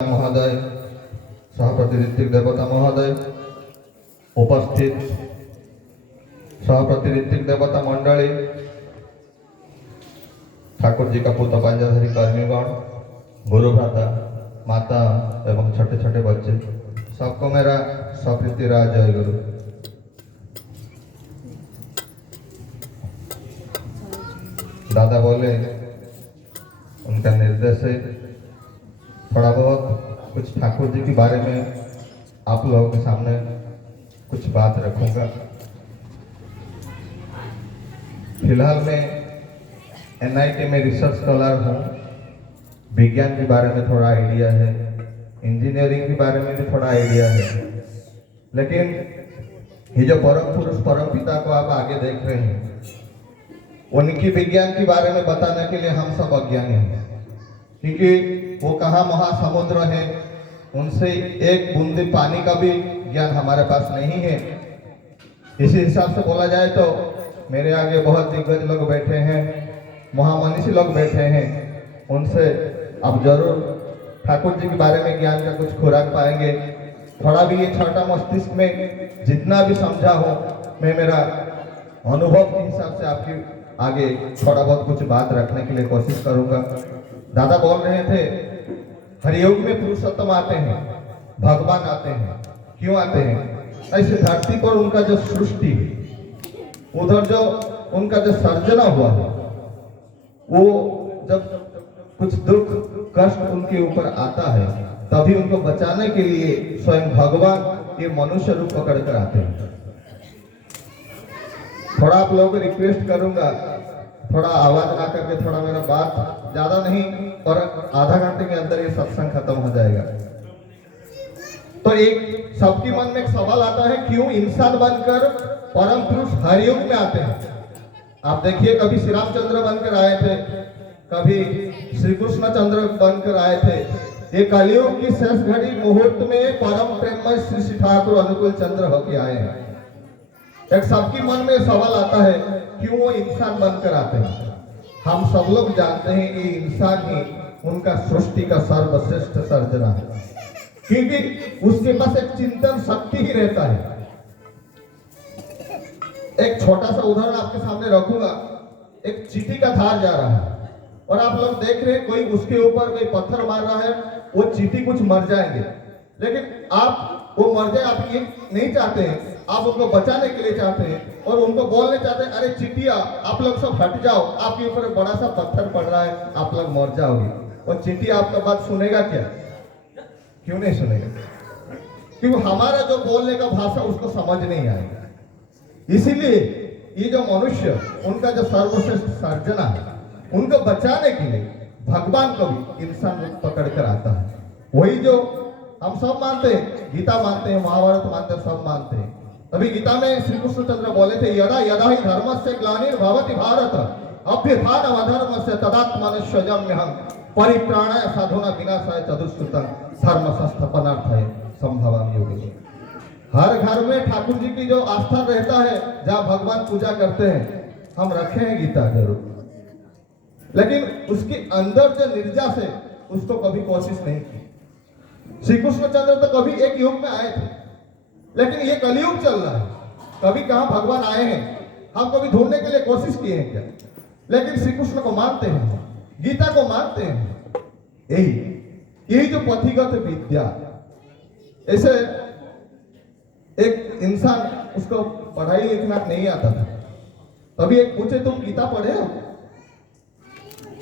महोदय, सहप्रतिनिधिक देवता महोदय, उपस्थित सहप्रतिनिधिक देवता मंडली, ठाकुर जी का पुत्र पांजाधारी कर्मीगण, गुरु भ्राता, माता एवं छोटे छोटे बच्चे, सबको मेरा सप्रीति राज जय गुरु। दादा बोले उनका निर्देश है थोड़ा बहुत कुछ ठाकुर जी के बारे में आप लोगों के सामने कुछ बात रखूंगा। फिलहाल मैं एनआईटी में रिसर्च स्कॉलर हूँ। विज्ञान के बारे में थोड़ा आइडिया है, इंजीनियरिंग के बारे में भी थोड़ा आइडिया है, लेकिन ये जो परम पुरुष परम पिता को आप आगे देख रहे हैं, उनकी विज्ञान के बारे में बताने के लिए हम सब अज्ञानी हैं, क्योंकि वो कहाँ महासमुद्र है, उनसे एक बूंदी पानी का भी ज्ञान हमारे पास नहीं है। इसी हिसाब से बोला जाए तो मेरे आगे बहुत दिग्गज लोग बैठे हैं, महामनीषी लोग बैठे हैं, उनसे अब जरूर ठाकुर जी के बारे में ज्ञान का कुछ खुराक पाएंगे। थोड़ा भी ये छोटा मस्तिष्क में जितना भी समझा हो, मैं मेरा अनुभव के हिसाब से आपकी आगे थोड़ा बहुत कुछ बात रखने के लिए कोशिश करूंगा। दादा बोल रहे थे हर युग में पुरुषोत्तम आते हैं, भगवान आते हैं। क्यों आते हैं? ऐसे धरती पर उनका जो सृष्टि, उधर जो उनका जो सर्जना हुआ है, वो जब कुछ दुख कष्ट उनके ऊपर आता है, तभी उनको बचाने के लिए स्वयं भगवान ये मनुष्य रूप पकड़ कर आते हैं। थोड़ा आप लोगों को रिक्वेस्ट करूंगा, थोड़ा आवाज ना करके, थोड़ा मेरा बात ज्यादा नहीं, और आधा घंटे के अंदर ये सत्संग खत्म हो जाएगा। तो एक सबके मन में एक सवाल आता है, क्यों इंसान बनकर परम पुरुष हर युग में आते हैं? आप देखिए, कभी श्री रामचंद्र बनकर आए थे, कभी श्री कृष्ण चंद्र बनकर आए थे। ये कलयुग की शेष घड़ी मुहूर्त में परम प्रेममय श्री श्री ठाकुर अनुकूल चंद्र होके आए हैं। एक सबके मन में सवाल आता है, क्यों वो इंसान बनकर आते हैं? हम सब लोग जानते हैं कि इंसान ही उनका सृष्टि का सर्वश्रेष्ठ सर्जना है, क्योंकि उसके पास एक चिंतन शक्ति ही रहता है। एक छोटा सा उदाहरण आपके सामने रखूंगा। एक चींटी का धार जा रहा है और आप लोग देख रहे हैं कोई उसके ऊपर कोई पत्थर मार रहा है, वो चींटी कुछ मर जाएंगे, लेकिन आप वो मर जाए आप ये नहीं चाहते हैं, आप उनको बचाने के लिए चाहते हैं और उनको बोलने चाहते हैं, अरे चींटिया आप लोग सब हट जाओ, आपके ऊपर बड़ा सा पत्थर पड़ रहा है, आप लोग मर जाओगे। और चींटी आपका बात सुनेगा क्या? क्यों नहीं सुनेगा? क्योंकि हमारा जो बोलने का भाषा उसको समझ नहीं आएगा। इसीलिए ये जो मनुष्य, उनका जो सर्वश्रेष्ठ सर्जना है, उनको बचाने के लिए भगवान को भी इंसान पकड़ कर आता है। वही जो हम सब मानते हैं, गीता मानते हैं, महाभारत मानते हैं, सब मानते हैं। अभी गीता में श्री कृष्ण चंद्र बोले थे, यदा यदा ही धर्मस्य ग्लानिर्भवति भारत अभ्युत्थानमधर्मस्य तदात्मनश्यजम्यहं परित्राणाय साधुना विनाशाय चतुष्कृतं धर्म संस्थापनार्थाय संभवामि युगे। हर घर में ठाकुर जी की जो आस्था रहता है, जहाँ भगवान पूजा करते हैं, हम रखे हैं गीता जरूर, लेकिन उसके अंदर जो निर्यास है उसको कभी कोशिश नहीं की। श्री कृष्ण चंद्र तो कभी एक युग में आए थे, लेकिन ये कलयुग चल रहा है, कभी कहां भगवान आए हैं? हम कभी ढूंढने के लिए कोशिश किए हैं क्या? लेकिन श्री कृष्ण को मानते हैं, गीता को मानते हैं। यही जो पथिगत विद्या, ऐसे एक इंसान, उसको पढ़ाई लिखना नहीं आता था, तभी एक पूछे तुम गीता पढ़े हो?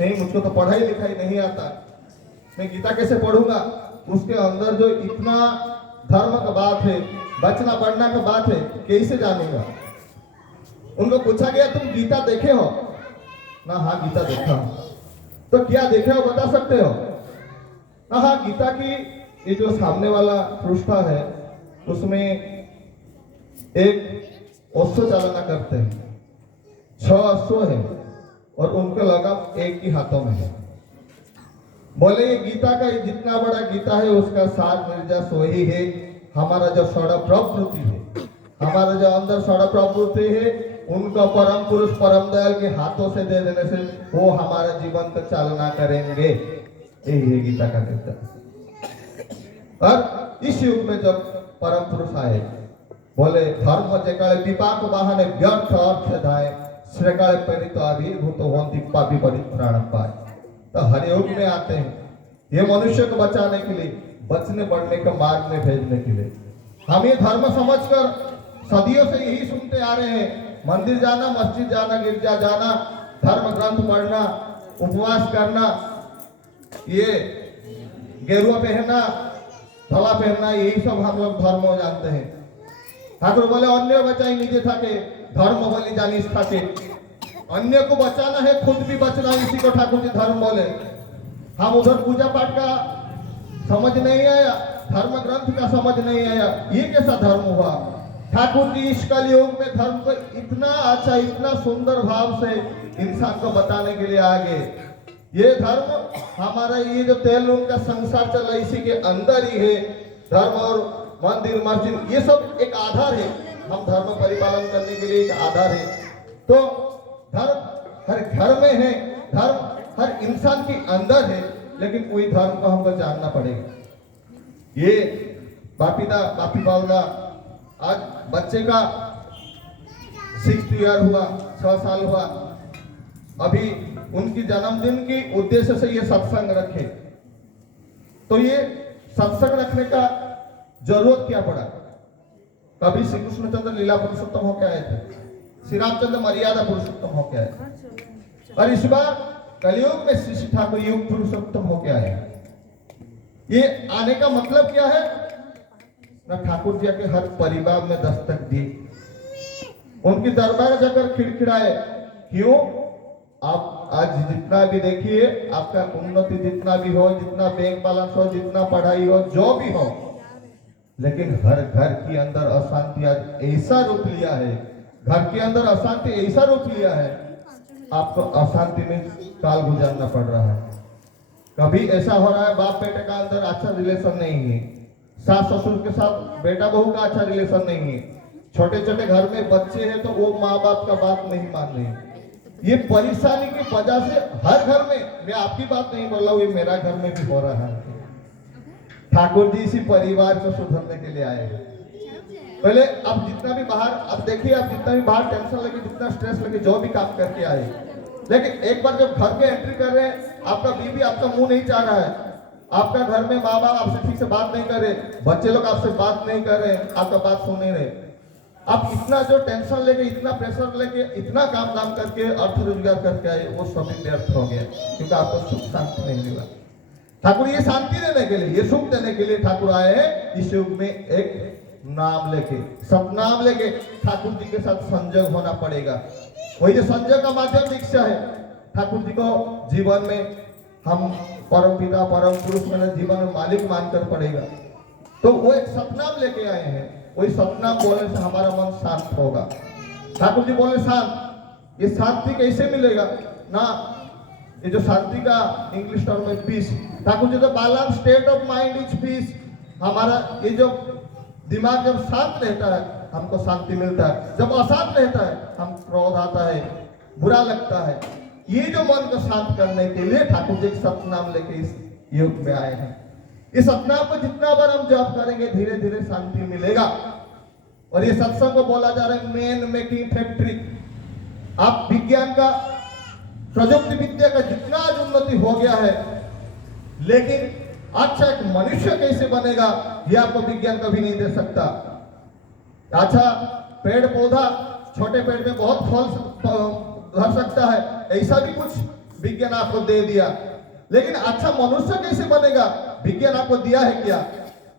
नहीं, मुझको तो पढ़ाई लिखाई नहीं आता, मैं गीता कैसे पढ़ूंगा? उसके अंदर जो इतना धर्म का बात है, बचना पढ़ना का बात है, कैसे जानूंगा? उनको पूछा गया तुम गीता देखे हो ना? हाँ गीता देखा। तो क्या देखे हो बता सकते हो? हाँ, गीता की ये जो सामने वाला पृष्ठा है, उसमें एक अश्व चालना करते हैं, 6 अश्व है और उनका लगाम एक ही हाथों में है। बोले ये गीता का जितना बड़ा गीता है, उसका सार निर्यास वही है। हमारा जो षड़ प्रवृत्ति है, हमारा जो अंदर षड़ प्रवृत्ति है, उनको परम पुरुष परम दयाल के हाथों से दे देने से वो हमारा जीवन को चालना करेंगे। यही है गीता का गीता। और इस युग में जब परम पुरुष आए, बोले धर्म जेकाळे विपाक वाहने व्यर्थ अर्थ धाय श्रेकाळे परित आविर्भूत होंति पापी परित्राण पाए। तो हर युग में आते हैं ये मनुष्य को बचाने के लिए, बचने बढ़ने के मार्ग में भेजने के लिए। हम ये धर्म समझकर सदियों से यही सुनते आ रहे हैं, मंदिर जाना, मस्जिद जाना, गिरजा जाना, धर्म ग्रंथ पढ़ना, उपवास करना, ये गेरुआ पहनना, थला पहनना, यही सब हम लोग धर्म जानते हैं। ठाकुर बोले अन्य बचाई निजे थाके धर्म बोली जानिस थाके। अन्य को बचाना है, खुद भी बचना, इसी को ठाकुर जी धर्म बोले। हम उधर पूजा पाठ का समझ नहीं आया, धर्म ग्रंथ का समझ नहीं आया, ये कैसा धर्म हुआ? ठाकुर जी इस कलयुग में धर्म को इतना अच्छा, इतना सुंदर भाव से इंसान को बताने के लिए आगे। ये धर्म हमारा ये जो तेल लून का संसार चल रहा है, इसी के अंदर ही है धर्म। और मंदिर मस्जिद ये सब एक आधार है, हम धर्म परिपालन करने के लिए एक आधार है। तो धर्म हर घर में है, धर्म हर इंसान के अंदर है, लेकिन कोई धर्म को हमको जानना पड़ेगा। ये बापी बावला आज बच्चे का 6th ईयर हुआ, 6 साल हुआ, अभी उनकी जन्मदिन की उद्देश्य से ये सत्संग रखे। तो ये सत्संग रखने का जरूरत क्या पड़ा? कभी श्री कृष्णचंद्र लीला पुरुषोत्तम होके आए थे, श्री रामचंद्र मर्यादा पुरुषोत्तम होके आए, और इस बार कलयुग में श्री ठाकुर युग पुरुषोत्तम होके आए। ये आने का मतलब क्या है? ना ठाकुर जी के हर परिवार में दस्तक दी, उनकी दरबार जाकर खिड़खिड़ाए। क्यों? आप आज जितना भी देखिए, आपका उन्नति जितना भी हो, जितना बैंक बैलेंस हो, जितना पढ़ाई हो, जो भी हो, लेकिन हर घर के अंदर अशांति आज ऐसा रूप लिया है, घर के अंदर अशांति ऐसा रूप लिया है, आपको अशांति में काल गुजारना पड़ रहा है। कभी ऐसा हो रहा है बाप बेटे का अंदर अच्छा रिलेशन नहीं है, सास ससुर के साथ बेटा बहू का अच्छा रिलेशन नहीं है, छोटे छोटे घर में बच्चे हैं तो वो माँ बाप का बात नहीं मान रहे। ये परेशानी की वजह से हर घर में, मैं आपकी बात नहीं बोल रहा हूँ, ये मेरा घर में भी हो रहा है। ठाकुर जी इसी परिवार को सुधरने के लिए आए हैं। पहले अब जितना भी बाहर, अब देखिए आप जितना भी बाहर टेंशन लेके, जितना स्ट्रेस लेके जो भी काम करके आए, लेकिन एक बार जब घर में एंट्री कर रहे हैं, आपका बीवी आपका मुंह नहीं चाह रहा है, आपका घर में माँ बाप आपसे ठीक से बात नहीं कर रहे, बच्चे लोग आपसे बात नहीं कर रहे, आपका बात सुन नहीं रहे, आप इतना जो टेंशन लेके, इतना प्रेशर लेके, इतना काम दाम करके, अर्थ रोजगार करके आए, वो सभी व्यर्थ हो गया, क्योंकि आपको सुख शांति नहीं मिला। ठाकुर ये शांति देने के लिए, ये सुख देने के लिए ठाकुर आए हैं इस युग में। एक नाम लेके, सब नाम लेके ठाकुर जी के साथ संजोग होना पड़ेगा। वही जो संजोग का माध्यम दीक्षा है, ठाकुर जी को जीवन में हम परम पिता परम पुरुष मेरे जीवन में मालिक मानकर पड़ेगा। तो वो एक सतनाम लेके आए हैं, वही सतनाम बोलने से हमारा मन शांत होगा। ठाकुर जी बोले शांत, ये शांति कैसे मिलेगा ना? ये जो शांति का इंग्लिश टर्म है पीस, ठाकुर जी तो balance state of mind is peace. हमारा ये जो दिमाग जब शांत रहता है हमको शांति मिलता है, जब अशांत रहता है हम क्रोध आता है, बुरा लगता है। ये जो मन को शांत करने के लिए ठाकुर जी सतनाम लेके इस युग में आए हैं। इस सतनाम को जितना बार हम जप करेंगे धीरे धीरे शांति मिलेगा। और ये सत्संग को बोला जा रहा है मैन मेकिंग फैक्ट्री। आप विज्ञान का, प्रजुक्ति विद्या का जितना आज उन्नति हो गया है, लेकिन अच्छा एक मनुष्य कैसे बनेगा ये आपको विज्ञान कभी नहीं दे सकता। अच्छा पेड़ पौधा, छोटे पेड़ में बहुत फल धर सकता है, ऐसा भी कुछ विज्ञान आपको दे दिया, लेकिन अच्छा मनुष्य कैसे बनेगा विज्ञान आपको दिया है क्या?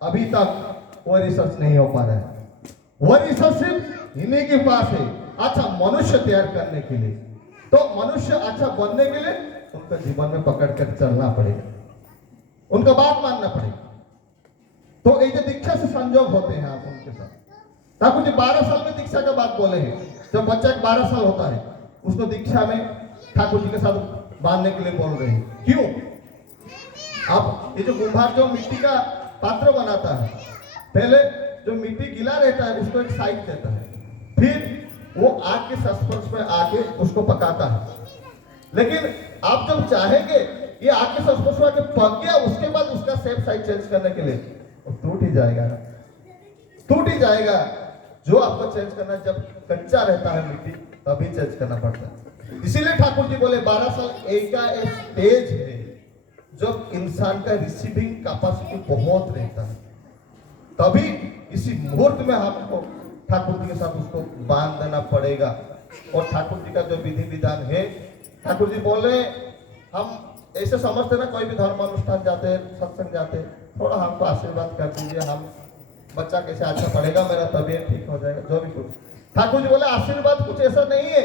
अभी तक वो रिसर्च नहीं हो पा रहा है। वो रिसर्च सिर्फ इन्हीं के पास है, अच्छा मनुष्य तैयार करने के लिए। तो मनुष्य अच्छा बनने के लिए उनका जीवन में पकड़ कर चलना पड़ेगा, उनका बात मानना पड़ेगा। तो ये जो दीक्षा से संजोग होते हैं आप उनके साथ। ठाकुर जी 12 साल में दीक्षा का बात बोले हैं। जब बच्चा 12 साल होता है उसको दीक्षा में ठाकुर जी के साथ बांधने के लिए बोल रहे हैं। क्यों? अब ये जो कुम्हार जो मिट्टी का पात्र बनाता है, पहले जो मिट्टी गीला रहता है उसको एक साइड देता है, फिर वो आग के संस्पर्श में आके उसको पकाता है। लेकिन आप जब चाहेंगे ये आग के संस्पर्श में आके पक गया, उसके बाद उसका सेफ साइड चेंज करने के लिए वो टूट ही जाएगा ना, टूट ही जाएगा। जो आपको चेंज करना जब कच्चा रहता है मिट्टी तभी चेंज करना पड़ता है। इसीलिए ठाकुर जी बोले 12 साल एक का एक स्टेज है जब इंसान का रिसीविंग कैपेसिटी बहुत रहता है, तभी इसी मुहूर्त में हमको ठाकुर जी के साथ उसको बांध देना पड़ेगा। और ठाकुर जी का जो विधि विधान है, ठाकुर जी बोले हम ऐसे समझते ना, कोई भी धर्म अनुष्ठान जाते हैं, सत्संग जाते हैं, थोड़ा हमको आशीर्वाद कर दीजिए, हम बच्चा कैसे अच्छा पढ़ेगा, मेरा तबीयत ठीक हो जाएगा, जो भी कुछ। ठाकुर जी बोले आशीर्वाद कुछ ऐसा नहीं है।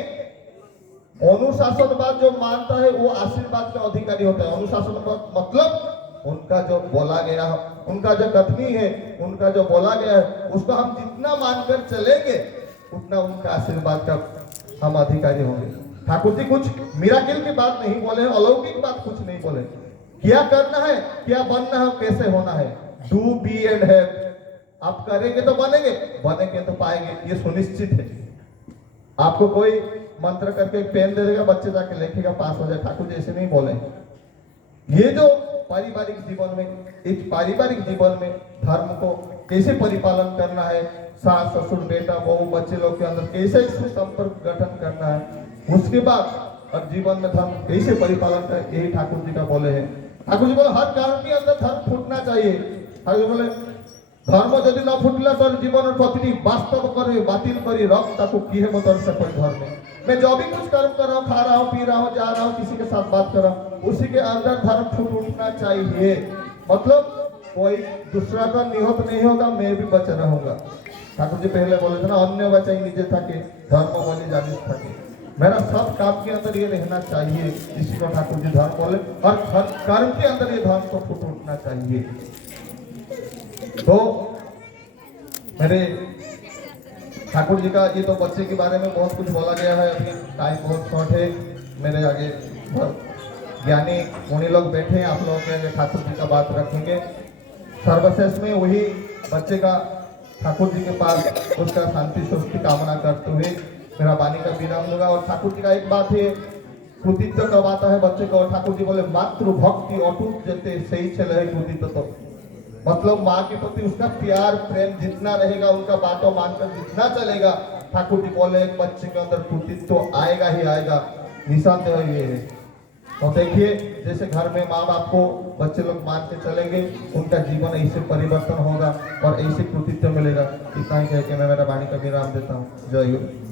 अनुशासनवाद जो मानता है वो आशीर्वाद का अधिकारी होता है। अनुशासनवाद मतलब उनका जो बोला गया, उनका जो कथनी है, उनका जो बोला गया है, उसको हम जितना मानकर चलेंगे उतना उनका आशीर्वाद का हम अधिकारी होंगे। ठाकुर जी कुछ मिराकिल की बात नहीं बोले, अलौकिक बात कुछ नहीं बोले। क्या करना है, क्या बनना है, कैसे होना है, डू बी एंड हैव। आप करेंगे तो बनेंगे, बनेंगे तो पाएंगे, ये सुनिश्चित है। आपको कोई मंत्र करके पेन दे देगा, बच्चे जाके लिखेगा, पास हो जाए, ठाकुर जी ऐसे नहीं बोले। ये जो पारिवारिक जीवन में, इस पारिवारिक जीवन में धर्म को कैसे परिपालन करना है, सास ससुर बेटा बहू बच्चे लोग के अंदर कैसे सुसंपर्क गठन करना है, उसके बाद और जीवन में धर्म कैसे परिपालन करें, यही ठाकुर जी का बोले हैं। ठाकुर जी बोले हर कारण के अंदर धर्म फूटना चाहिए। ठाकुर जी बोले धर्म यदि न फुटला तो जीवन प्रतिदिन वास्तव करे बातिल करी रक्त ताकू की है बतर से कोई धर्म में। मैं जो भी कुछ कर्म कर रहा हूँ, खा रहा हूँ, पी रहा हूँ, जा रहा हूँ, किसी के साथ बात कर रहा हूँ, उसी के अंदर धर्म फूट उठना चाहिए। मतलब कोई दूसरा का निहत नहीं होगा, मैं भी बच रहूंगा। ठाकुर जी पहले बोले थे ना, अन्य बचाई निजे था कि धर्म बोले जानिस था कि मेरा सब काम के अंदर ये रहना चाहिए। इसी को ठाकुर जी धर्म बोले, और हर कर्म के अंदर ये धर्म को फूट उठना चाहिए। तो मेरे ठाकुर जी का ये तो बच्चे के बारे में बहुत कुछ बोला गया है, अभी टाइम बहुत शॉर्ट है। मेरे आगे ज्ञानी मुनि लोग बैठे हैं, आप लोगों के आगे ठाकुर जी का बात रखेंगे। सर्वश्रेष्ठ में वही बच्चे का ठाकुर जी के पास उसका शांति स्वस्ति कामना करते हुए मेरा वाणी का विराम लूंगा। और ठाकुर जी का एक बात है, कृतित्व करवाता है बच्चे को। और ठाकुर जी बोले मातृभक्ति अटूट जते सही चले कृतित्व। तो मतलब माँ के प्रति उसका प्यार प्रेम जितना रहेगा, उनका बातों मानकर जितना चलेगा, ठाकुर जी बोले एक बच्चे के अंदर कृतित्व तो आएगा ही आएगा, निसंदेह ये है। तो देखिए जैसे घर में माँ बाप को बच्चे लोग मान के चलेंगे, उनका जीवन ऐसे परिवर्तन होगा और ऐसे कृतित्व मिलेगा। इतना ही कह के मैं मेरा वाणी का विराम देता हूँ। जय गुरु।